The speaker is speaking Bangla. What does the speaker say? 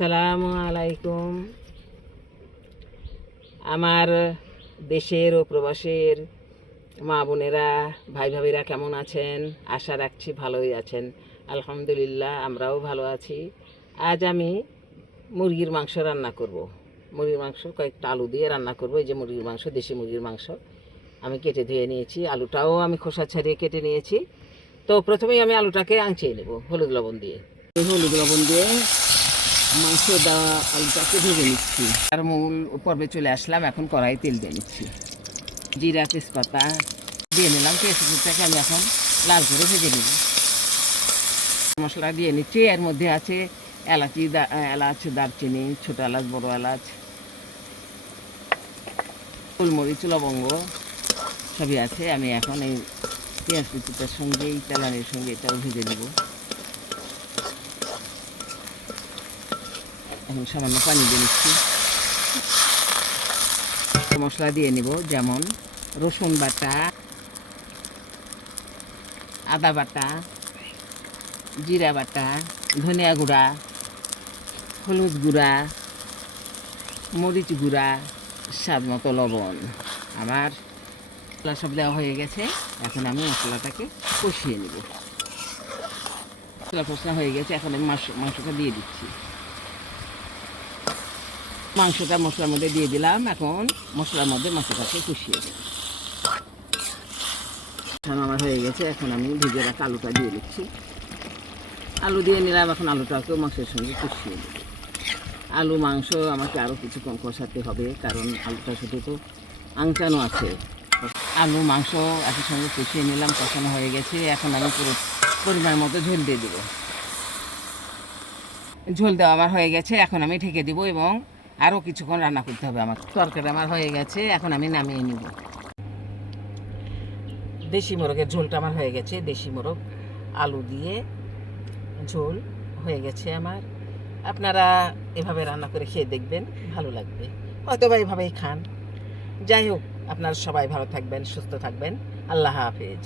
আসসালামু আলাইকুম। আমার দেশের ও প্রবাসের মা বোনেরা, ভাই ভাবিরা কেমন আছেন? আশা রাখছি ভালোই আছেন। আলহামদুলিল্লাহ, আমরাও ভালো আছি। আজ আমি মুরগির মাংস রান্না করব। মুরগির মাংস কয়েকটা আলু দিয়ে রান্না করব। এই যে মুরগির মাংস, দেশি মুরগির মাংস আমি কেটে ধুয়ে নিয়েছি। আলুটাও আমি খোসা ছাড়িয়ে কেটে নিয়েছি। তো প্রথমেই আমি আলুটাকে আঁচিয়ে নেব হলুদ লবণ দিয়ে। হলুদ লবণ দিয়ে মাংস দেওয়া আলুটাকে ভেজে নিচ্ছি। আর মূল পর্বে চলে আসলাম। এখন কড়াই তেল দিয়ে নিচ্ছি। জিরা তেজপাতা দিয়ে নিলাম। তেজপাতাটাকে আমি এখন লাল করে ভেজে নিব। মশলা দিয়ে নিচ্ছি। এর মধ্যে আছে এলাচ, দারচিনি, ছোটো এলাচ, বড় এলাচ, গোলমরিচ, লবঙ্গ সবই আছে। আমি এখন এই পেঁয়াজ কুচিটার সঙ্গে, এই তেলানির সঙ্গে এটাও ভেজে নেব। এখন সামান্য পানি দিয়ে নিচ্ছি। মশলা দিয়ে নিব, যেমন রসুন বাটা, আদা বাটা, জিরা বাটা, ধনিয়া গুঁড়া, হলুদ গুঁড়া, মরিচ গুঁড়া, স্বাদ মতো লবণ। আমার মশলা সব দেওয়া হয়ে গেছে। এখন আমি মশলাটাকে কষিয়ে নেব। মশলা কষা হয়ে গেছে। এখন আমি মাংসটা দিয়ে দিচ্ছি। মাংসটা মশলার মধ্যে দিয়ে দিলাম। এখন মশলার মধ্যে মাংসটাকে কষিয়ে দেব। আমার হয়ে গেছে। এখন আমি ভেজে রাখা আলুটা দিয়ে দিচ্ছি। আলু দিয়ে নিলাম। এখন আলুটাকেও মাংসের সঙ্গে কষিয়ে দেব। আলু মাংস আমাকে আরও কিছুক্ষণ কষাতে হবে, কারণ আলুটার সাথে তো আংচানো আছে। আলু মাংস একই সঙ্গে কষিয়ে নিলাম, কষানো হয়ে গেছে। এখন আমি পুরো পরিমাণ মতো ঝোল দিয়ে দেবো। ঝোল দেওয়া আমার হয়ে গেছে। এখন আমি ঢেকে দেবো এবং আরও কিছুক্ষণ রান্না করতে হবে। আমার তরকারি আমার হয়ে গেছে। এখন আমি নামিয়ে নিব। দেশি মোরগের ঝোলটা আমার হয়ে গেছে। দেশি মোরগ আলু দিয়ে ঝোল হয়ে গেছে আমার। আপনারা এভাবে রান্না করে খেয়ে দেখবেন, ভালো লাগবে। হয়তো বা এভাবেই খান। যাই হোক, আপনারা সবাই ভালো থাকবেন, সুস্থ থাকবেন। আল্লাহ হাফেজ।